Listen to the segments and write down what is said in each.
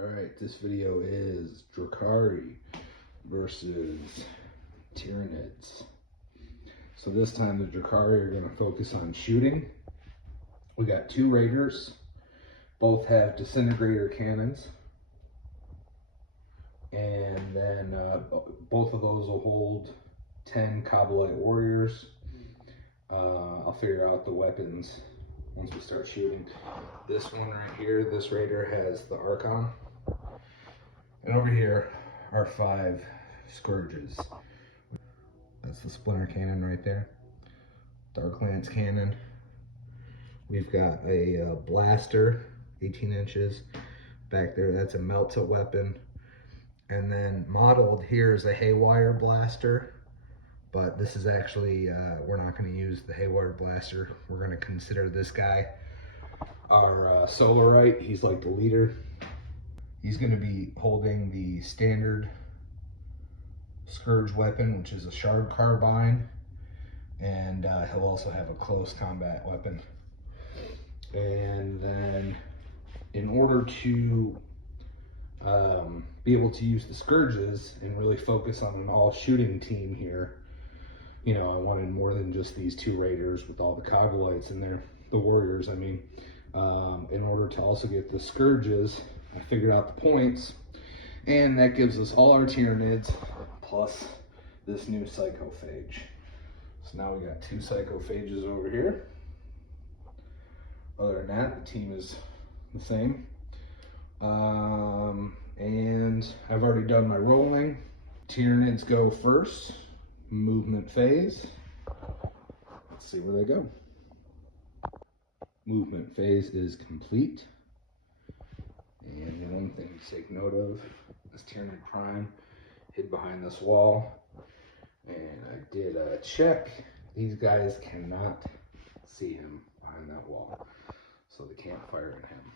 Alright, this video is Drukhari versus Tyranids. So this time the Drukhari are going to focus on shooting. We got two raiders. Both have disintegrator cannons. And then both of those will hold 10 Kabbalite warriors. I'll figure out the weapons once we start shooting. This one right here, this raider has the Archon. And over here are 5 Scourges. That's the splinter cannon right there. Dark Lance cannon. We've got a blaster, 18 inches. Back there, that's a melta weapon. And then modeled here is a haywire blaster. But this is actually, we're not going to use the haywire blaster. We're going to consider this guy our Solarite. He's like the leader. He's going to be holding the standard Scourge weapon, which is a shard carbine. And he'll also have a close combat weapon. And then in order to be able to use the Scourges and really focus on an all shooting team here, you know, I wanted more than just these two raiders with all the Kabbalites in there, the warriors, I mean. In order to also get the Scourges, I figured out the points, and that gives us all our Tyranids plus this new Psychophage. So now we got 2 Psychophages over here. Other than that, the team is the same. And I've already done my rolling. Tyranids go first. Movement phase. Let's see where they go. Movement phase is complete. And the one thing to take note of is Tyranid Prime hid behind this wall. And I did a check. These guys cannot see him behind that wall, so they can't fire at him.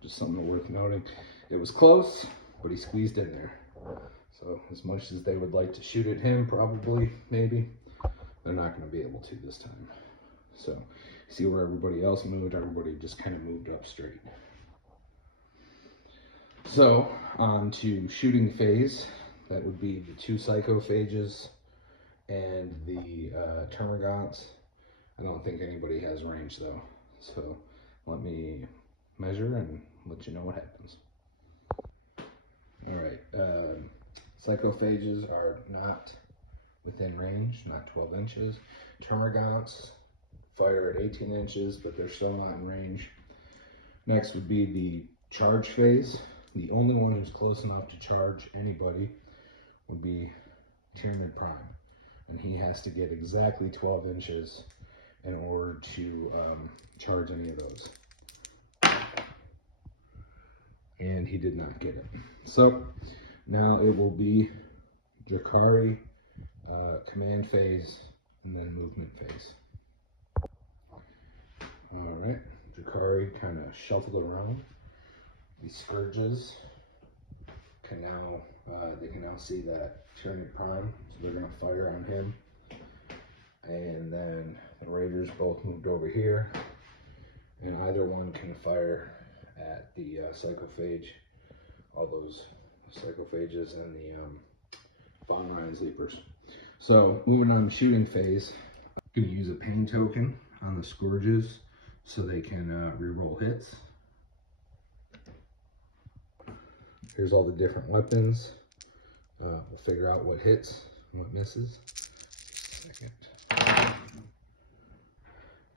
Just something worth noting. It was close, but he squeezed in there. So as much as they would like to shoot at him, probably, maybe, they're not going to be able to this time. So see where everybody else moved? Everybody just kind of moved up straight. So on to shooting phase. That would be the 2 Psychophages and the Termagants. I don't think anybody has range though. So let me measure and let you know what happens. All right. Psychophages are not within range, not 12 inches. Termagants fire at 18 inches, but they're still not in range. Next would be the charge phase. The only one who's close enough to charge anybody would be Tyranid Prime. And he has to get exactly 12 inches in order to charge any of those. And he did not get it. So now it will be Drukhari, command phase, and then movement phase. All right, Drukhari kind of shuffled around. These Scourges can now, they can now see that Tyranid Prime, so they're going to fire on him. And then the Raiders both moved over here, and either one can fire at the Psychophage, all those Psychophages and the Von Rhine Leapers. So moving on to shooting phase, I'm going to use a pain token on the Scourges so they can reroll hits. Here's all the different weapons. We'll figure out what hits and what misses. Just a second.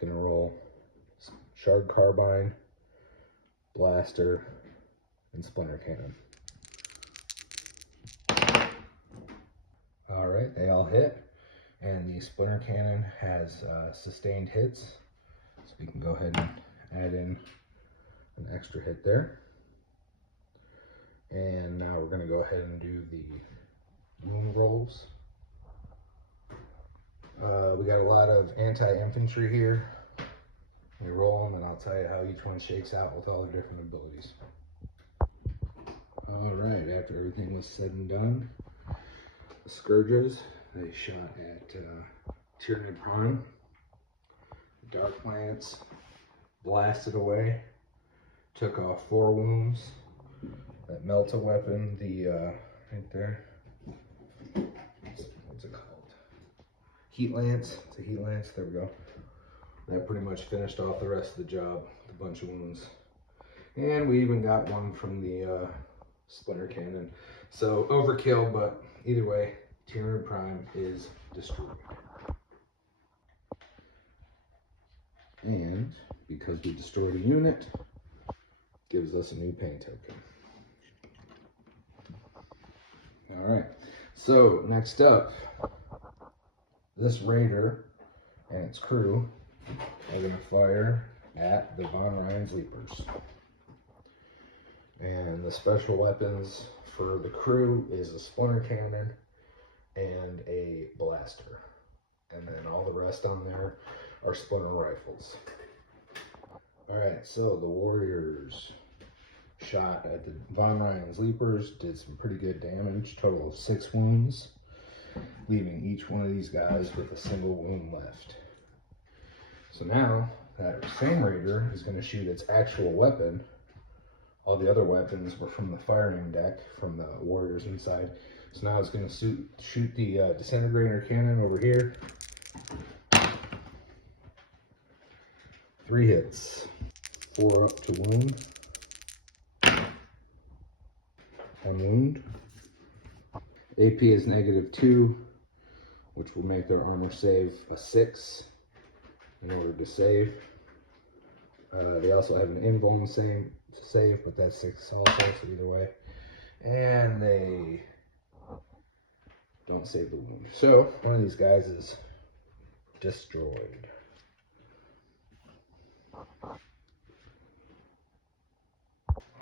Gonna roll shard carbine, blaster, and splinter cannon. All right, they all hit, and the splinter cannon has sustained hits, so we can go ahead and add in an extra hit there. And now we're going to go ahead and do the wound rolls. We got a lot of anti-infantry here. We roll them, and I'll tell you how each one shakes out with all the different abilities. All right, after everything was said and done, the Scourges, they shot at Tyranid Prime. Dark Lance blasted away, took off 4 wounds. that melta weapon, the right there. What's it called? Heat lance. It's a heat lance. There we go. That pretty much finished off the rest of the job. A bunch of wounds, and we even got one from the splinter cannon. So overkill, but either way, Tyranid Prime is destroyed. And because we destroyed a unit, gives us a new pain token. Alright, so next up, this raider and its crew are going to fire at the Von Ryan's Leapers. And the special weapons for the crew is a splinter cannon and a blaster. And then all the rest on there are splinter rifles. Alright, so the warriors shot at the Von Ryan's Leapers, did some pretty good damage, total of 6 wounds, leaving each one of these guys with a single wound left. So now, that same raider is going to shoot its actual weapon. All the other weapons were from the firing deck, from the warriors inside. So now it's going to shoot the disintegrator cannon over here. 3 hits. 4 up to wound. 1 wound. AP is -2, which will make their armor save a 6 in order to save. They also have an invuln save, but that's 6 also, so either way. And they don't save the wound. So one of these guys is destroyed.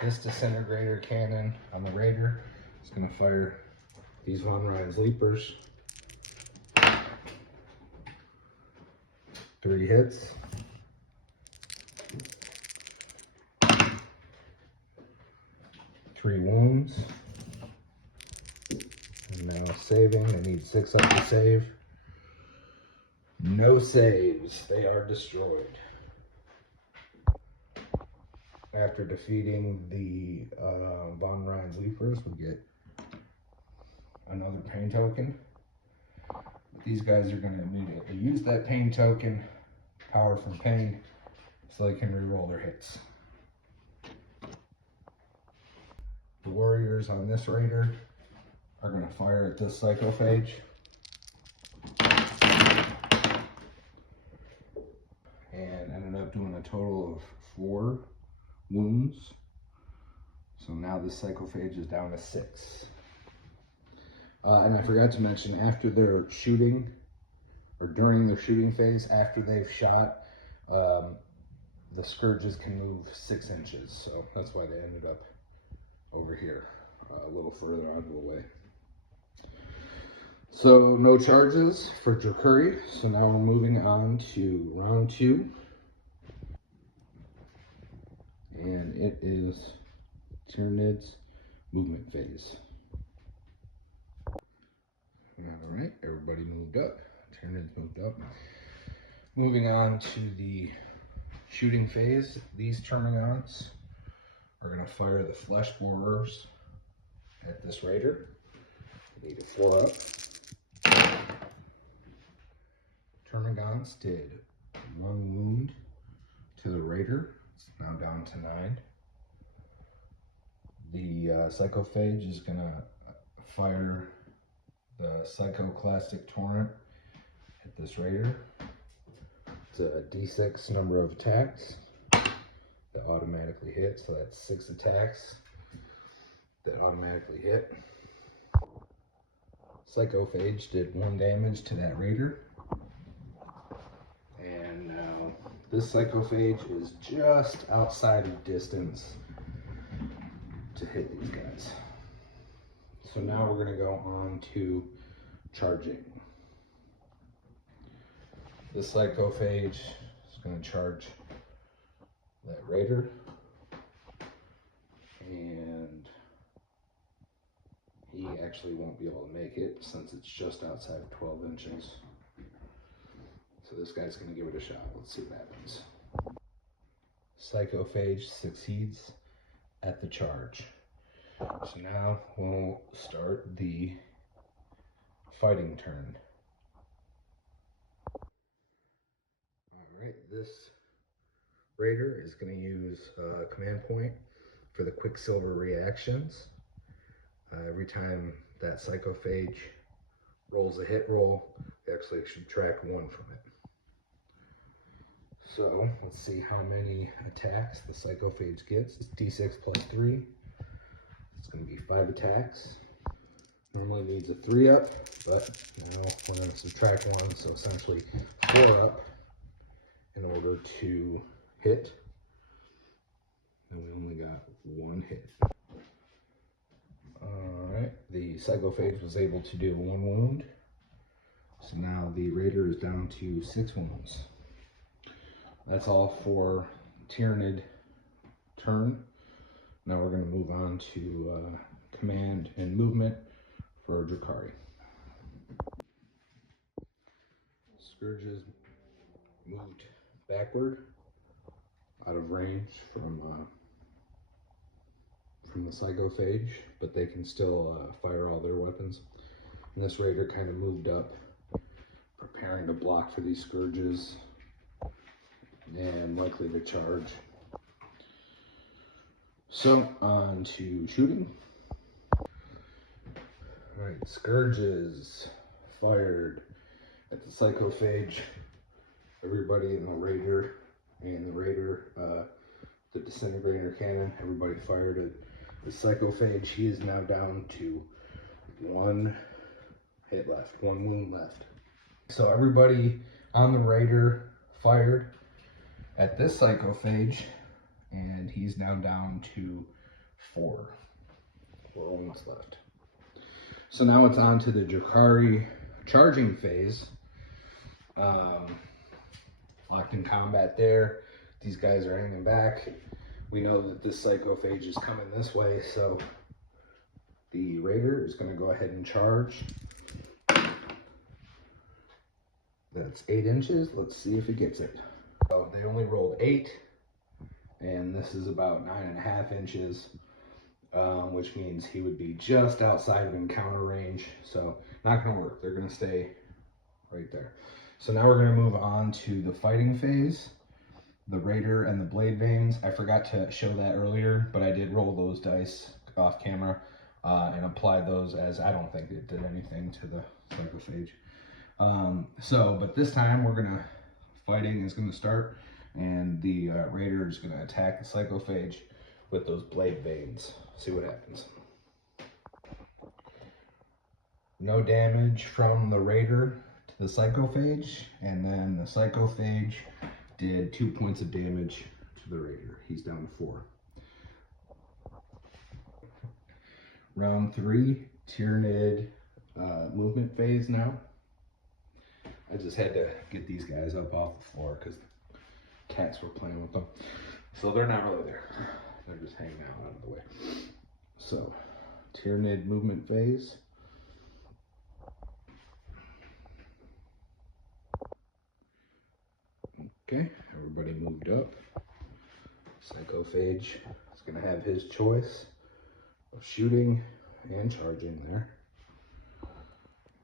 This disintegrator cannon on the raider is going to fire these Von Ryan's Leapers. 3 hits. 3 wounds. And now saving. They need 6 up to save. No saves. They are destroyed. After defeating the Von Ryan's Leapers, we get another pain token. These guys are going to immediately use that pain token, power from pain, so they can reroll their hits. The warriors on this raider are going to fire at this psychophage. And ended up doing a total of 4 wounds. So now this psychophage is down to 6. And I forgot to mention, after their shooting, or during their shooting phase, after they've shot, the Scourges can move 6 inches. So that's why they ended up over here, a little further out of the way. So no charges for Drukhari. So now we're moving on to round 2. And it is Tyranids movement phase. Alright, everybody moved up. Tyranids moved up. Moving on to the shooting phase. These Termagants are going to fire the flesh borers at this raider. We need a 4 up. Termagants did 1 wound to the raider. It's now down to 9. The psychophage is going to fire the Psychoclastic Torrent at this raider. It's a D6 number of attacks that automatically hit, so that's 6 attacks that automatically hit. Psychophage did 1 damage to that raider. And now this psychophage is just outside of distance to hit these guys. So now we're going to go on to charging. This psychophage is going to charge that raider. And he actually won't be able to make it since it's just outside of 12 inches. So this guy's going to give it a shot. Let's see what happens. Psychophage succeeds at the charge. So now we'll start the fighting turn. Alright, this Raider is going to use a command point for the Quicksilver reactions. Every time that Psychophage rolls a hit roll, they actually subtract 1 from it. So let's see how many attacks the Psychophage gets. It's d6 plus 3. It's going to be 5 attacks. Normally needs a 3 up, but now we're going to subtract 1, so essentially 4 up in order to hit. And we only got 1 hit. Alright, the Psychophage was able to do 1 wound. So now the Raider is down to 6 wounds. That's all for Tyranid turn. Now we're going to move on to command and movement for Drukhari. Scourges moved backward out of range from the Psychophage, but they can still fire all their weapons. And this Raider kind of moved up, preparing to block for these Scourges and likely to charge. So on to shooting. Alright, Scourges fired at the Psychophage. Everybody in the Raider the disintegrator cannon, everybody fired at the Psychophage. He is now down to 1 hit left, 1 wound left. So everybody on the Raider fired at this Psychophage, and he's now down to 4 wounds left. So now it's on to the Drukhari charging phase. Locked in combat there. These guys are hanging back. We know that this Psychophage is coming this way, so the Raider is going to go ahead and charge. That's 8 inches. Let's see if it gets it. So they only rolled 8, and this is about 9.5 inches, which means he would be just outside of encounter range. So not going to work. They're going to stay right there. So now we're going to move on to the fighting phase. The Raider and the Blade Veins. I forgot to show that earlier, but I did roll those dice off camera and apply those, as I don't think it did anything to the Psychophage. But this time fighting is gonna start, and the Raider is gonna attack the Psychophage with those Blade Veins. See what happens. No damage from the Raider to the Psychophage, and then the Psychophage did 2 points of damage to the Raider. He's down to 4. Round 3, Tyranid movement phase now. I just had to get these guys up off the floor because cats were playing with them. So they're not really there. They're just hanging out of the way. So, Tyranid movement phase. Okay, everybody moved up. Psychophage is going to have his choice of shooting and charging there.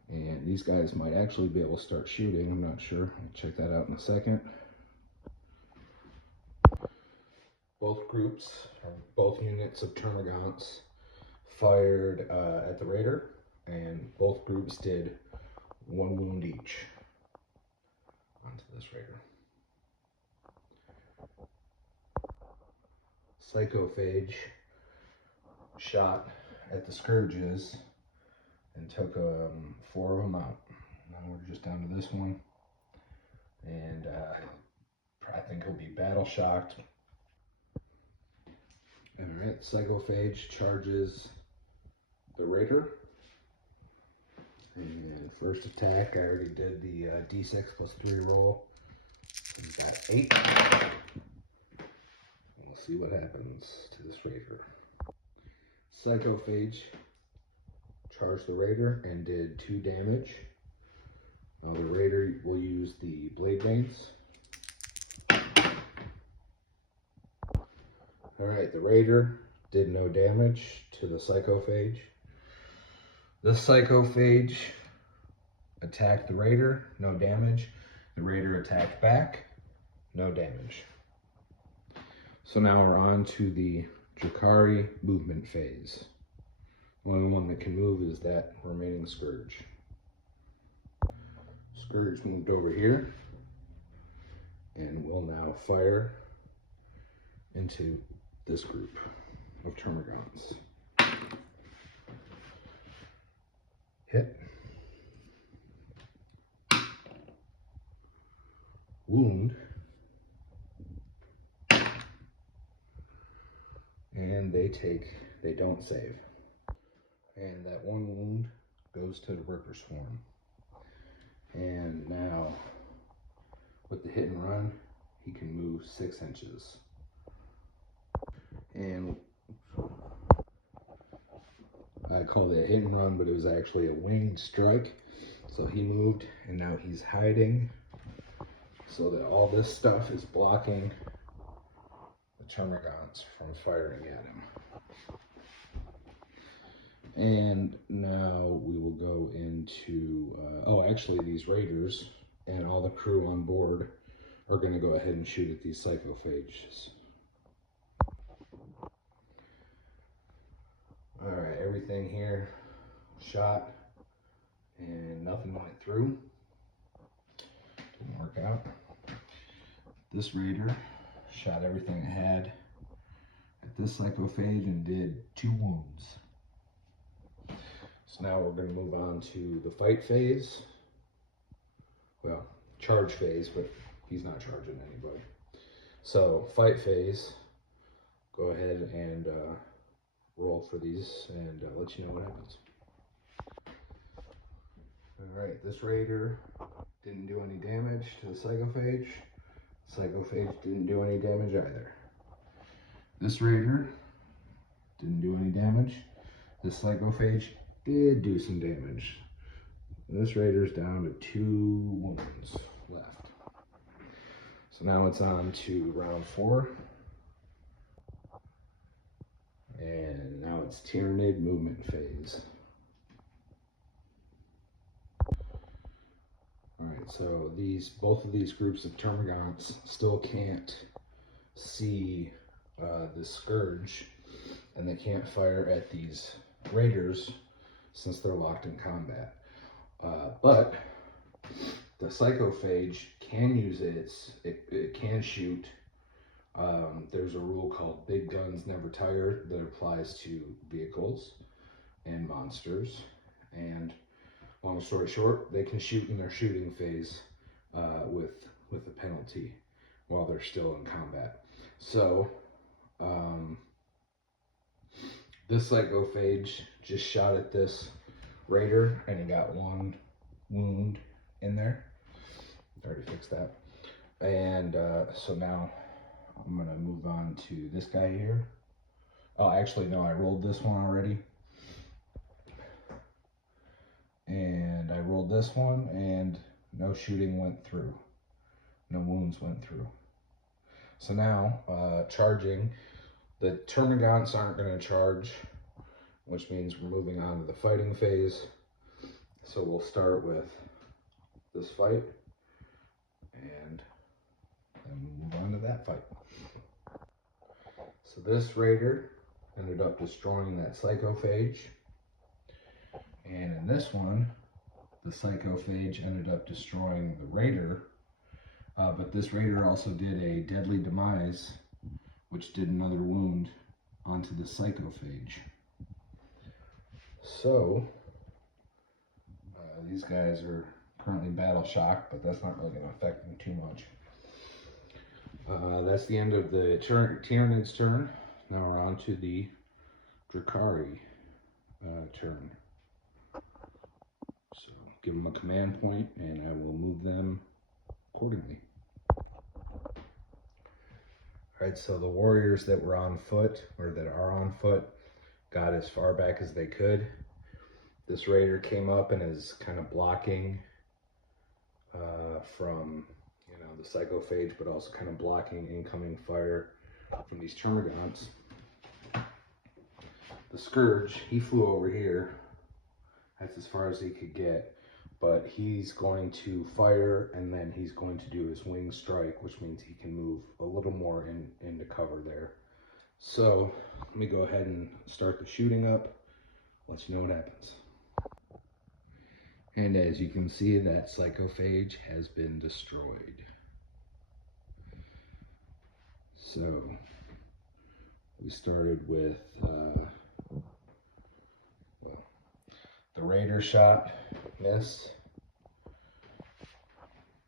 And these guys might actually be able to start shooting. I'm not sure. I'll check that out in a second. Both groups, or both units of termagants, fired at the Raider, and both groups did 1 wound each onto this Raider. Psychophage shot at the Scourges and took 4 of them out. Now we're just down to this one, and I think he'll be battle shocked. Alright, Psychophage charges the Raider, and first attack, I already did the d6 plus 3 roll. He's got 8. We'll see what happens to this Raider. Psychophage charged the Raider and did 2 damage. Now the Raider will use the Blade Veins. Alright, the Raider did no damage to the Psychophage. This Psychophage attacked the Raider, no damage. The Raider attacked back, no damage. So now we're on to the Drukhari movement phase. The only one that can move is that remaining Scourge. Scourge moved over here and will now fire into this group of termagants. Hit. Wound. And they don't save. And that one wound goes to the Worker Swarm. And now, with the hit and run, he can move 6 inches. And I called it a hit and run, but it was actually a winged strike. So he moved, and now he's hiding so that all this stuff is blocking the termagants from firing at him. And now we will go into, actually these raiders and all the crew on board are going to go ahead and shoot at these Psychophages. Alright, everything here shot and nothing went through. Didn't work out. This raider shot everything it had at this Psychophage and did 2 wounds. So now we're going to move on to the fight phase. Well, charge phase, but he's not charging anybody. So, fight phase. Go ahead and roll for these and let you know what happens. Alright, this raider didn't do any damage to the Psychophage. Psychophage didn't do any damage either. This raider didn't do any damage. This Psychophage did do some damage. This raider's down to 2 wounds left. So now it's on to round 4. And now it's Tyranid movement phase. Alright, so both of these groups of termagants still can't see the Scourge, and they can't fire at these raiders since they're locked in combat. But the Psychophage can use it can shoot. There's a rule called big guns never tire that applies to vehicles and monsters. And long story short, they can shoot in their shooting phase with a penalty while they're still in combat. So this Psychophage just shot at this raider and he got 1 wound in there. I already fixed that. And so now I'm gonna move on to this guy here. Oh, actually no, I rolled this one already. And I rolled this one and no shooting went through. No wounds went through. So now, charging. The termagants aren't gonna charge, which means we're moving on to the fighting phase. So we'll start with this fight and then move on to that fight. So this raider ended up destroying that Psychophage. And in this one, the Psychophage ended up destroying the raider. But this raider also did a deadly demise, which did another wound onto the Psychophage. So, these guys are currently battle shocked, but that's not really going to affect them too much. That's the end of the Tyranids turn. Now we're on to the Drukhari turn. So give them a command point and I will move them accordingly. Alright, so the warriors that were on foot, or that are on foot, got as far back as they could. This raider came up and is kind of blocking from, the Psychophage, but also kind of blocking incoming fire from these termagants. The Scourge, he flew over here. That's as far as he could get. But he's going to fire, and then he's going to do his wing strike, which means he can move a little more into cover there. So let me go ahead and start the shooting up. Let you know what happens. And as you can see, that psychophage has been destroyed. So we started with the Raider shot, missed.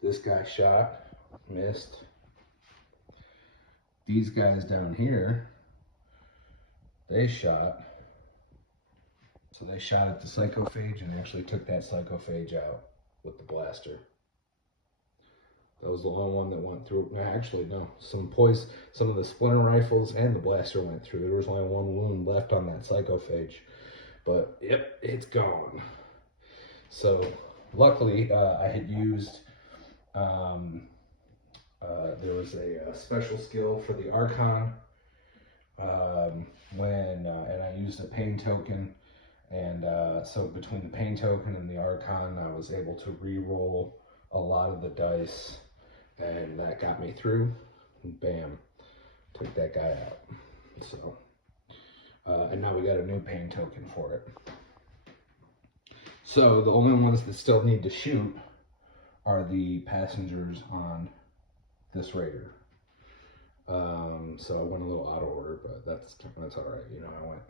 This guy shot, missed. These guys down here, they shot. So they shot at the psychophage and actually took that psychophage out with the blaster. That was the only one that went through. No, actually, no. Some of the splinter rifles and the blaster went through. There was only one wound left on that psychophage. But, yep, it's gone. So, luckily, I had used, there was a special skill for the Archon, and I used a pain token. And so between the pain token and the Archon, I was able to re-roll a lot of the dice, and that got me through. And bam, took that guy out. So, and now we got a new pain token for it. So the only ones that still need to shoot are the passengers on this Raider. So I went a little out of order, but that's all right. You know, I went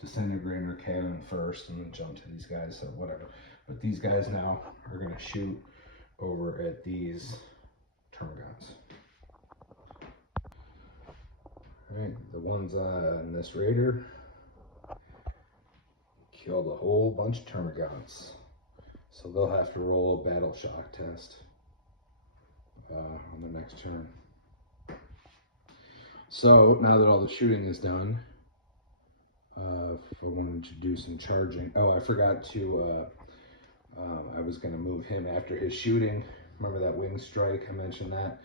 disintegrator cannon first and then jump to these guys, so whatever. But these guys now are going to shoot over at these termagants. Alright, the ones on this Raider killed a whole bunch of termagants, so they'll have to roll a battle shock test on the next turn. So now that all the shooting is done, if I wanted to do some charging, oh, I forgot to, I was going to move him after his shooting. Remember that wing strike? I mentioned that.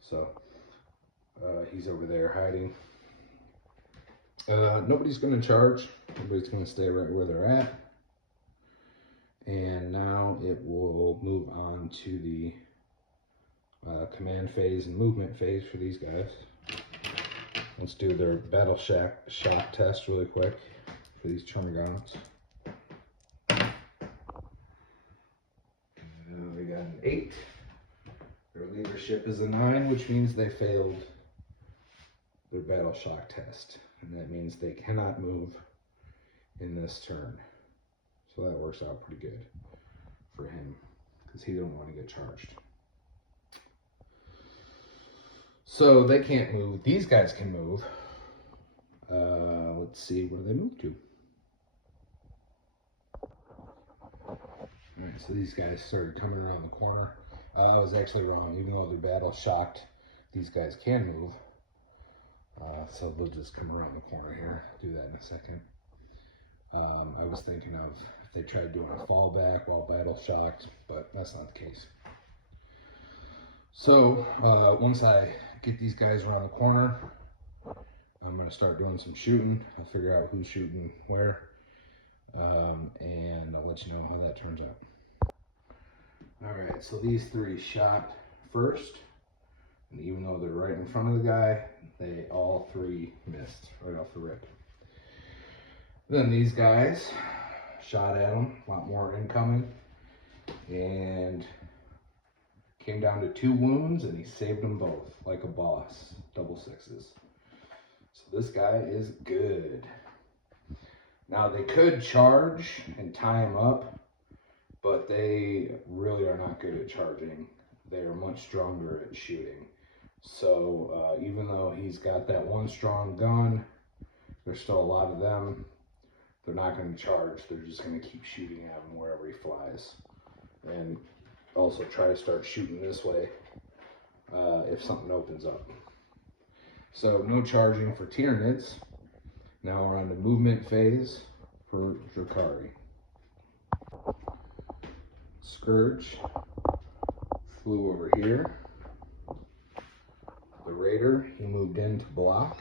So he's over there hiding. Nobody's going to charge. Everybody's going to stay right where they're at. And now it will move on to the command phase and movement phase for these guys. Let's do their battle shock test really quick for these termagants. We got an 8. Their leadership is a 9, which means they failed their battle shock test. And that means they cannot move in this turn. So that works out pretty good for him, because he don't want to get charged. So they can't move. These guys can move. Let's see where they move to. Alright, so these guys started coming around the corner. I was actually wrong. Even though they're battle shocked, these guys can move. So they'll just come around the corner here. I'll do that in a second. I was thinking of if they tried doing a fallback while battle shocked, but that's not the case. So once I get these guys around the corner, I'm going to start doing some shooting. I'll figure out who's shooting where, and I'll let you know how that turns out. Alright, so these 3 shot first, and even though they're right in front of the guy, they all 3 missed right off the rip. Then these guys shot at him, a lot more incoming, and came down to 2 wounds, and he saved them both like a boss, double 6s. So this guy is good. Now they could charge and tie him up, but they really are not good at charging. They are much stronger at shooting. So even though he's got that one strong gun, there's still a lot of them. They're not going to charge. They're just going to keep shooting at him wherever he flies. And also try to start shooting this way if something opens up. So no charging for Tyranids. Now we're on the movement phase for Drukhari. Scourge flew over here. The Raider, he moved in to block.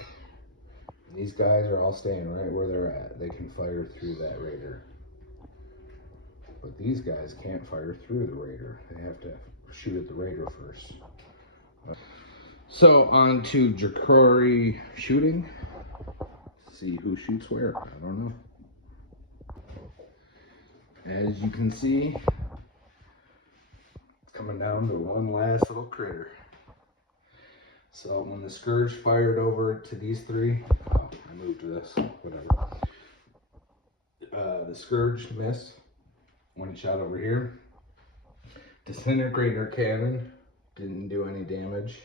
These guys are all staying right where they're at. They can fire through that Raider. But these guys can't fire through the Raider. They have to shoot at the Raider first. So on to Drukhari shooting. See who shoots where. I don't know. As you can see, it's coming down to one last little critter. So when the Scourge fired over to these three, oh, I moved this, whatever. The Scourge missed when he shot over here. Disintegrator cannon didn't do any damage.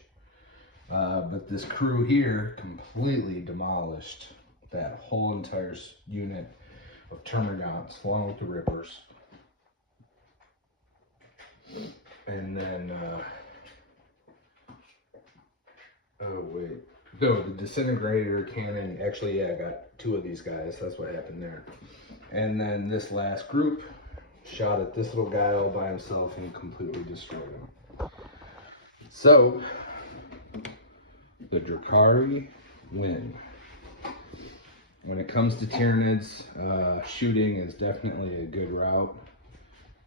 But this crew here completely demolished that whole entire unit of termagants along with the rippers. And then, oh wait, no, the disintegrator cannon, actually, yeah, I got two of these guys, that's what happened there. And then this last group shot at this little guy all by himself and completely destroyed him. So, the Drukhari win. When it comes to Tyranids, shooting is definitely a good route.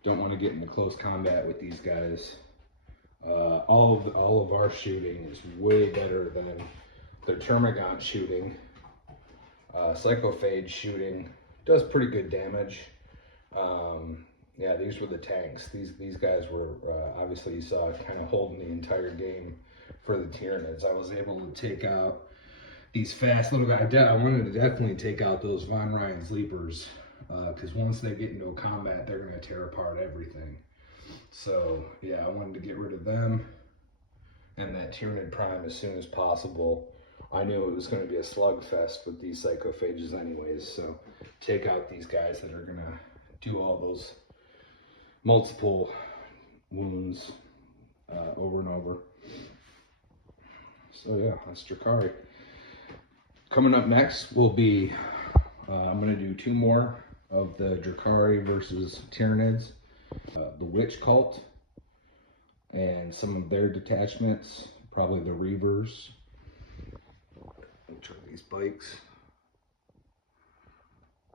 Don't want to get into close combat with these guys. All of our shooting is way better than their termagant shooting. Psychophage shooting does pretty good damage. Yeah, these were the tanks. These guys were obviously, you saw, kind of holding the entire game for the Tyranids. I was able to take out these fast little guys. I wanted to definitely take out those Von Ryan's Leapers, because once they get into a combat, they're going to tear apart everything. So yeah, I wanted to get rid of them and that Tyranid Prime as soon as possible. I knew it was going to be a slugfest with these psychophages anyways, so take out these guys that are going to do all those multiple wounds over and over. So yeah, that's Drukhari. Coming up next will be, I'm going to do two more of the Drukhari versus Tyranids. The Witch Cult and some of their detachments, probably the Reavers. Which are these bikes.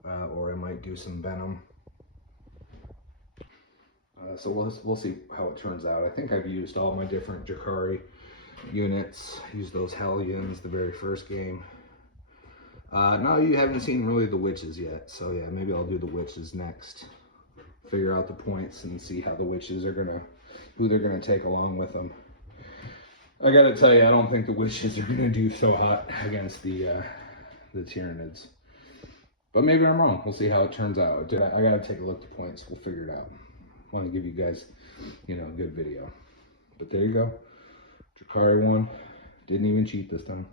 Or I might do some Venom. So we'll see how it turns out. I think I've used all my different Drukhari units. Used those Hellions the very first game. Now you haven't seen really the Witches yet, so yeah, maybe I'll do the Witches next. Figure out the points and see how the Witches are who they're gonna take along with them. I gotta tell you, I don't think the Witches are gonna do so hot against the Tyranids. But maybe I'm wrong. We'll see how it turns out. I gotta take a look at the points. We'll figure it out. I want to give you guys, a good video. But there you go. Drukhari won. Didn't even cheat this time.